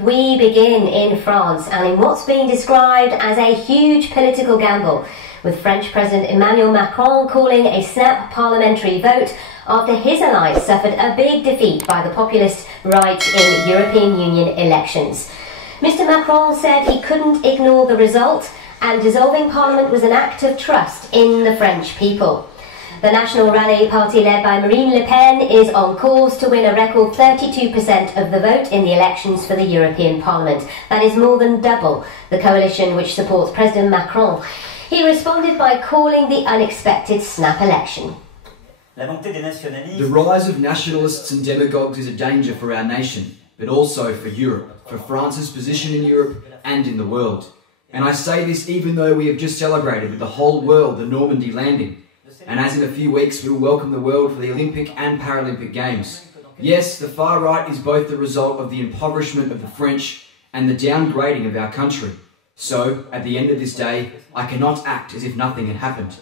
We begin in France and in what's being described as a huge political gamble, with French President Emmanuel Macron calling a snap parliamentary vote after his allies suffered a big defeat by the populist right in European Union elections. Mr. Macron said he couldn't ignore the result, and dissolving Parliament was an act of trust in the French people. The National Rally party led by Marine Le Pen is on course to win a record 32% of the vote in the elections for the European Parliament. That is more than double the coalition which supports President Macron. He responded by calling the unexpected snap election. The rise of nationalists and demagogues is a danger for our nation, but also for Europe, for France's position in Europe and in the world. And I say this even though we have just celebrated with the whole world the Normandy landing. And as in a few weeks we will welcome the world for the Olympic and Paralympic Games. Yes, the far right is both the result of the impoverishment of the French and the downgrading of our country. So, at the end of this day, I cannot act as if nothing had happened.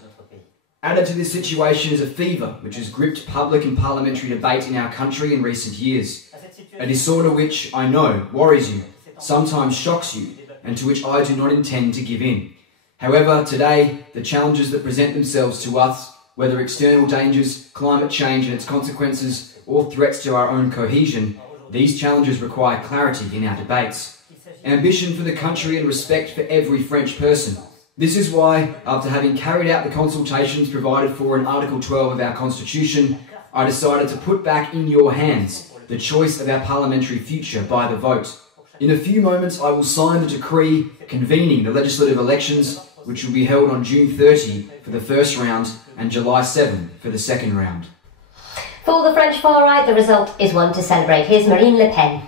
Added to this situation is a fever which has gripped public and parliamentary debate in our country in recent years. A disorder which, I know, worries you, sometimes shocks you, and to which I do not intend to give in. However, today, the challenges that present themselves to us, whether external dangers, climate change and its consequences, or threats to our own cohesion, these challenges require clarity in our debates. Ambition for the country and respect for every French person. This is why, after having carried out the consultations provided for in Article 12 of our Constitution, I decided to put back in your hands the choice of our parliamentary future by the vote. In a few moments, I will sign the decree convening the legislative elections, which will be held on June 30 for the first round and July 7 for the second round. For the French far right, the result is one to celebrate. Here's Marine Le Pen.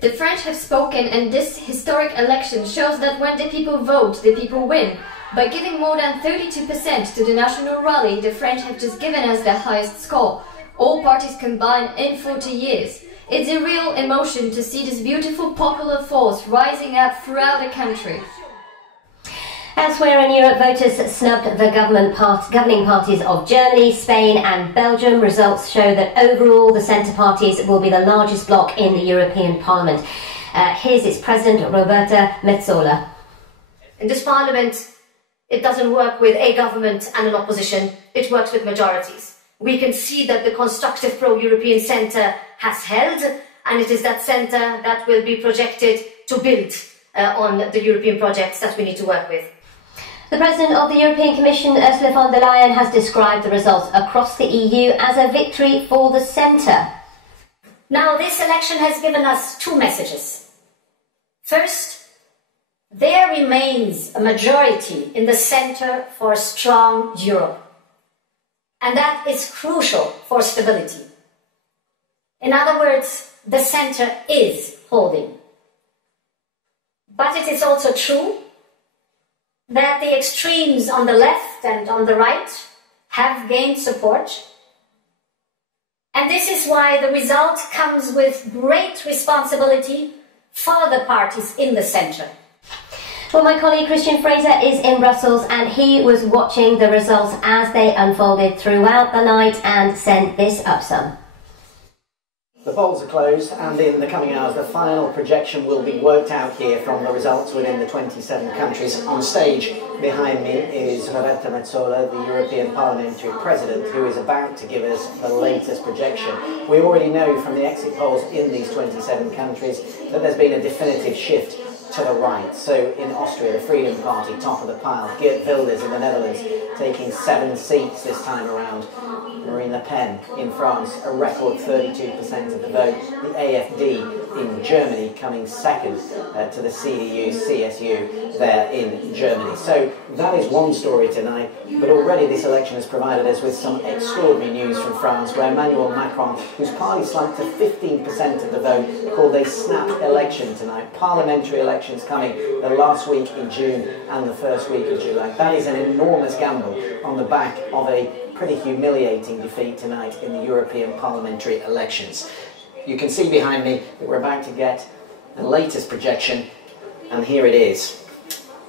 The French have spoken, and this historic election shows that when the people vote, the people win. By giving more than 32% to the National Rally, the French have just given us the highest score, all parties combined in 40 years. It's a real emotion to see this beautiful popular force rising up throughout the country. Elsewhere in Europe, voters snubbed the governing parties of Germany, Spain and Belgium. Results show that overall the centre parties will be the largest bloc in the European Parliament. Here's its President, Roberta Metsola. In this Parliament, it doesn't work with a government and an opposition, it works with majorities. We can see that the constructive pro-European centre has held, and it is that centre that will be projected to build on the European projects that we need to work with. The President of the European Commission, Ursula von der Leyen, has described the results across the EU as a victory for the centre. Now, this election has given us two messages. First, there remains a majority in the centre for a strong Europe. And that is crucial for stability. In other words, the centre is holding. But it is also true that the extremes on the left and on the right have gained support. And this is why the result comes with great responsibility for the parties in the centre. Well, my colleague Christian Fraser is in Brussels and he was watching the results as they unfolded throughout the night and sent this up some. The polls are closed, and in the coming hours the final projection will be worked out here from the results within the 27 countries. On stage behind me is Roberta Metsola, the European Parliamentary President, who is about to give us the latest projection. We already know from the exit polls in these 27 countries that there's been a definitive shift to the right. So in Austria, the Freedom Party, top of the pile. Geert Wilders in the Netherlands taking 7 seats this time around. Marine Le Pen in France, a record 32% of the vote. The AfD in Germany coming second to the CDU, CSU there in Germany. So that is one story tonight, but already this election has provided us with some extraordinary news from France, where Emmanuel Macron, whose party slumped to 15% of the vote, called a snap election tonight. Parliamentary elections coming the last week in June and the first week of July. That is an enormous gamble on the back of a pretty humiliating defeat tonight in the European parliamentary elections. You can see behind me that we're about to get the latest projection, and here it is.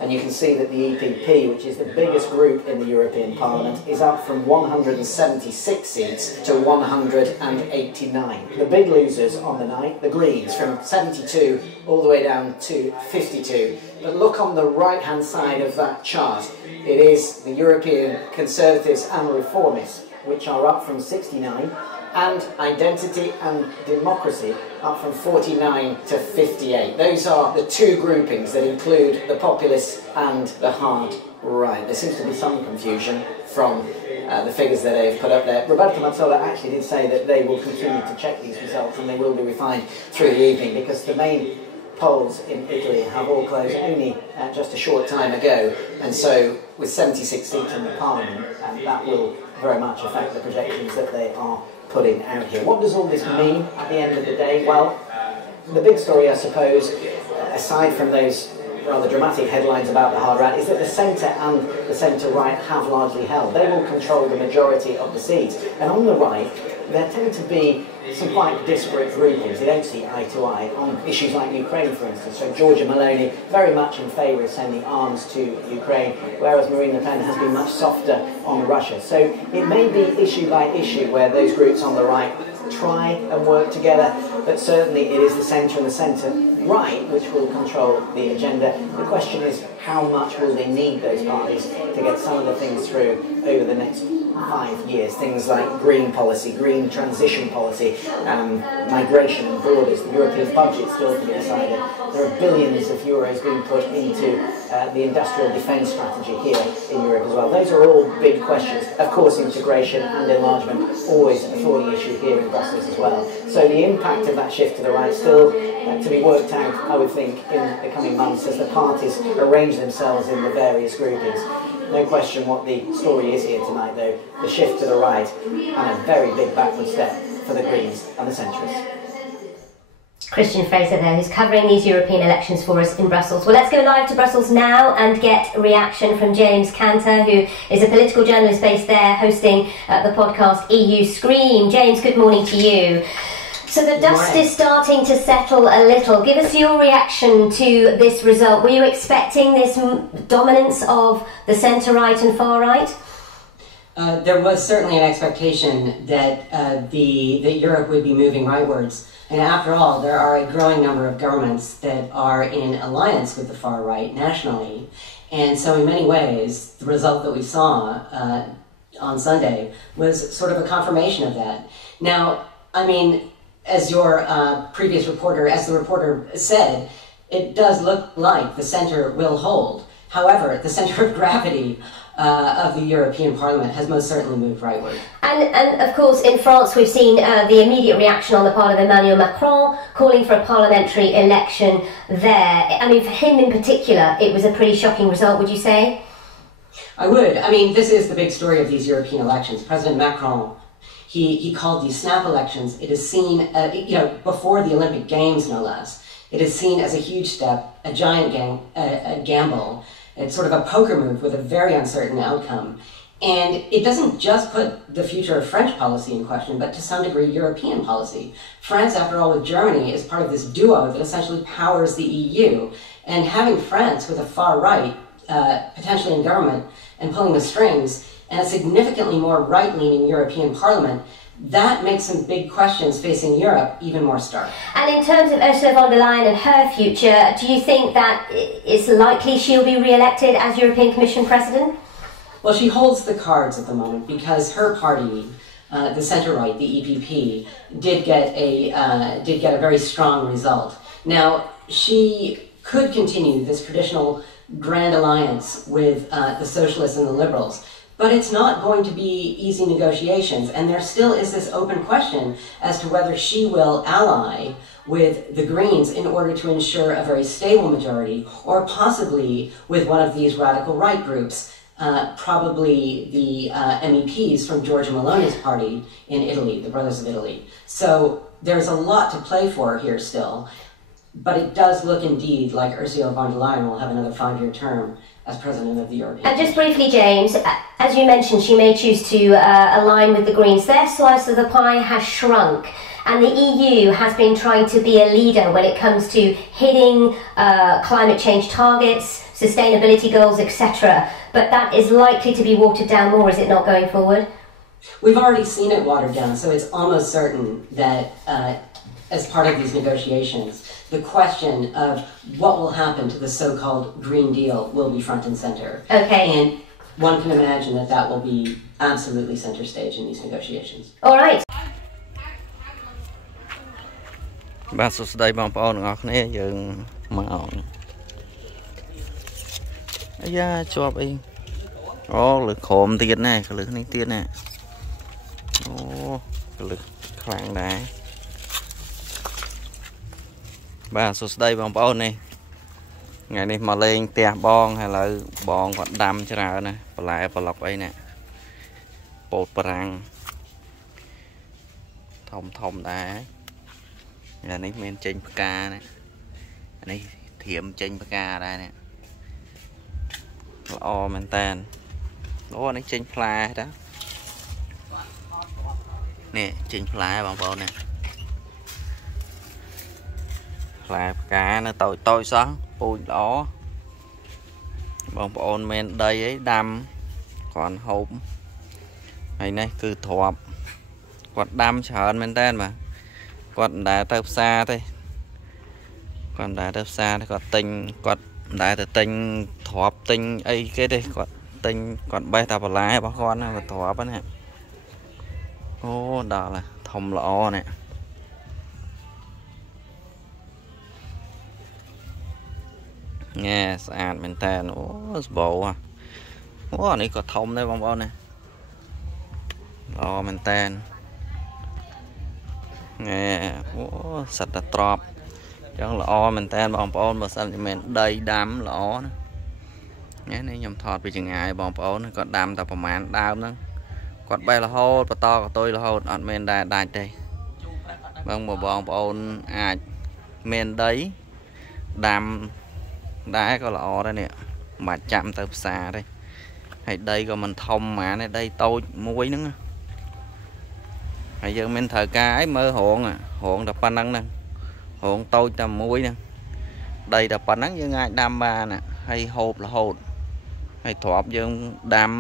And you can see that the EPP, which is the biggest group in the European Parliament, is up from 176 seats to 189. The big losers on the night, the Greens, from 72 all the way down to 52. But look on the right-hand side of that chart. It is the European Conservatives and Reformists, which are up from 69, and Identity and Democracy up from 49 to 58. Those are the two groupings that include the populists and the hard right. There seems to be some confusion from the figures that they've put up there. Roberto Mazzola actually did say that they will continue to check these results and they will be refined through the evening, because the main polls in Italy have all closed only just a short time ago, and so with 76 seats in the Parliament, that will very much affect the projections that they are putting out here. What does all this mean at the end of the day? Well, the big story, I suppose, aside from those rather dramatic headlines about the hard right, is that the centre and the centre-right have largely held. They will control the majority of the seats. And on the right, there tend to be some quite disparate groupings. They don't see eye to eye on issues like Ukraine, for instance. So Giorgia Meloni, very much in favour of sending arms to Ukraine, whereas Marine Le Pen has been much softer on Russia. So it may be issue by issue where those groups on the right try and work together, but certainly it is the centre and the centre-right which will control the agenda. The question is, how much will they need those parties to get some of the things through over the next 5 years? Things like green policy, green transition policy, migration and borders, the European budget still to be decided. There are billions of euros being put into the industrial defence strategy here in Europe as well. Those are all big questions. Of course, integration and enlargement, always a thorny issue here in Brussels as well. So the impact of that shift to the right still to be worked out, I would think, in the coming months as the parties arrange themselves in the various groupings. No question what the story is here tonight, though, the shift to the right and a very big backward step for the Greens and the centrists. Christian Fraser there, who's covering these European elections for us in Brussels. Well, let's go live to Brussels now and get a reaction from James Cantor, who is a political journalist based there, hosting the podcast EU Scream. James, good morning to you. So the dust is starting to settle a little. Give us your reaction to this result. Were you expecting this dominance of the centre-right and far-right? There was certainly an expectation that that Europe would be moving rightwards. And after all, there are a growing number of governments that are in alliance with the far right nationally. And so in many ways, the result that we saw on Sunday was sort of a confirmation of that. Now, I mean, as your previous reporter, as the reporter said, it does look like the centre will hold. However, the centre of gravity of the European Parliament has most certainly moved rightward. And of course, in France, we've seen the immediate reaction on the part of Emmanuel Macron, calling for a parliamentary election there. I mean, for him in particular, it was a pretty shocking result, would you say? I would. I mean, this is the big story of these European elections. President Macron, he called these snap elections. It is seen, before the Olympic Games, no less. It is seen as a huge step, a giant gamble. It's sort of a poker move with a very uncertain outcome. And it doesn't just put the future of French policy in question, but to some degree European policy. France, after all, with Germany, is part of this duo that essentially powers the EU. And having France with a far right, potentially in government, and pulling the strings, and a significantly more right-leaning European Parliament, that makes some big questions facing Europe even more stark. And in terms of Ursula von der Leyen and her future, do you think that it's likely she'll be re-elected as European Commission President? Well, she holds the cards at the moment because her party, the centre-right, the EPP, did get a very strong result. Now, she could continue this traditional grand alliance with the socialists and the liberals, but it's not going to be easy negotiations, and there still is this open question as to whether she will ally with the Greens in order to ensure a very stable majority, or possibly with one of these radical right groups, probably the MEPs from Giorgia Meloni's party in Italy, the Brothers of Italy. So there's a lot to play for here still, but it does look indeed like Ursula von der Leyen will have another 5-year term as President of the European Union. And just briefly, James, as you mentioned, she may choose to align with the Greens. Their slice of the pie has shrunk. And the EU has been trying to be a leader when it comes to hitting climate change targets, sustainability goals, etc. But that is likely to be watered down more, is it not, going forward? We've already seen it watered down, so it's almost certain that as part of these negotiations, the question of what will happen to the so-called Green Deal will be front and center. Okay. And one can imagine that that will be absolutely center stage in these negotiations. All right. បាទសួស្តីបងប្អូនទាំងអស់គ្នាយើងមកអាយ៉ាជាប់អីអូលើក្រោមទៀតណាកលឹះនេះទៀតណាអូកលឹះខ្លាំងដែរបាទសួស្តីបងប្អូននេះថ្ងៃនេះមកលេងផ្ទះបងហើយឥឡូវបងគាត់ដាំច្រើនណាបន្លែប្លុកអីណាពោតប្រាំងធំដែរអានេះមានចេញផ្កាណាអានេះធៀមចេញផ្កាដែរណាល្អមែនតើអូអានេះចេញផ្លែតានេះចេញផ្លែបងប្អូនណាផ្លែផ្កានៅតូចសោះពូជល្អបងប្អូនមានដីអីដាំគ្រាន់ហូបហើយនេះគឺទ្របគាត់ដាំច្រើនមែនតើបាទគាត់មិនដែលទៅផ្សារទេគាត់មិនដែលទៅផ្សារទេគាត់ទិញគាត់មិនដែលទៅទិញទ្របទិញអីគេទេគាត់ទិញគាត់បេះតែបន្លែរបស់គាត់ណាទ្របណាអូដល់ហើយធំល្អនេះញ៉ែស្អាតមែនតើអូស្បោអូនេះក៏ធំដែរបងប្អូនណាល្អមែនតើណែអូសិតតែទ្របចឹងល្អមែនតើបងប្អូនបើសិនជាមានដីដាំល្អណានេះខ្ញុំថតពីចម្ងាយបងប្អូនគាត់ដាំតែប្រហែលដើមហ្នឹងគាត់បេះរហូតបន្តកតុយរហូតអត់មានដែរដាច់ទេបងប្អូនអាចមានដីដាំដែរក៏ល្អដែរនេះមិនបាច់ចាំទៅផ្សារទេហើយដីក៏មិនធំហ្មងទេដីតូចមួយហ្នឹងហើយយើងមានត្រូវការអីមើលរងតែប៉ុណ្្នឹងហ្នឹងរងតូចតែមួយហ្នឹងដីតែប៉ុណ្្នឹងយើងអាចដាំបានហើយហូបរហូតហើយទ្របយើងដាំ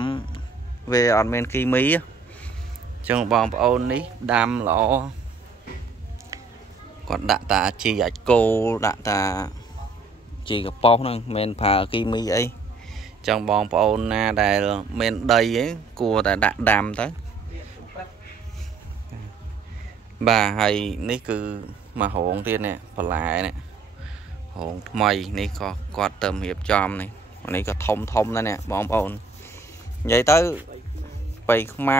វាអត់មានគីមីអញ្ចឹងបងប្អូននេះដាំល្អគាត់ដាក់តាជីអាចគោដាក់តាជីកប៉ោះហ្នឹងមិនប្រើគីមីអីអញ្ចឹងបងប្អូនណាដែលមានដីឯងគួរតែដាក់ដាំទៅបាទហើយនេះគឺមករងទៀតនេះបន្លែនេះរងថ្មីនេះក៏គាត់ទៅរៀបចំនេះក៏ធំដែរនេះបងប្អូននិយាយទៅប៉ៃខ្មៅ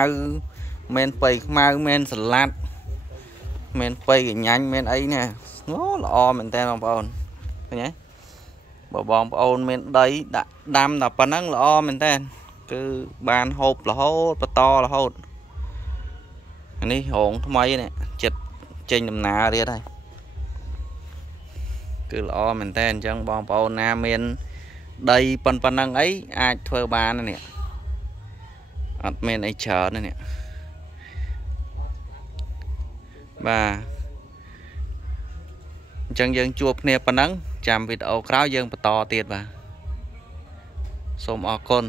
មានប៉ៃខ្មៅមានសាឡាត់មានប៉ៃកញ្ញាញ់មានអីណាអូល្អមែនតើបងប្អូនឃើញទេបើបងប្អូនមានដីដាក់ដាំតែប៉ុណ្ណឹងល្អមែនតើគឺបានហូបរហូតបន្តរហូតនេះរងថ្មីនេះចិត្តចេញដំណើរទៀតហើយគឺល្អមែនតើអញ្ចឹងបងប្អូនណាមានដីប៉ុណ្ណឹងអីអាចធ្វើបាននេះអត់មានអីច្រើននេះបាទអញ្ចឹងយើងជួបគ្នាប៉ុណ្ណឹងចាំវីដេអូក្រោយយើងបន្តទៀតបាទសូមអរគុណ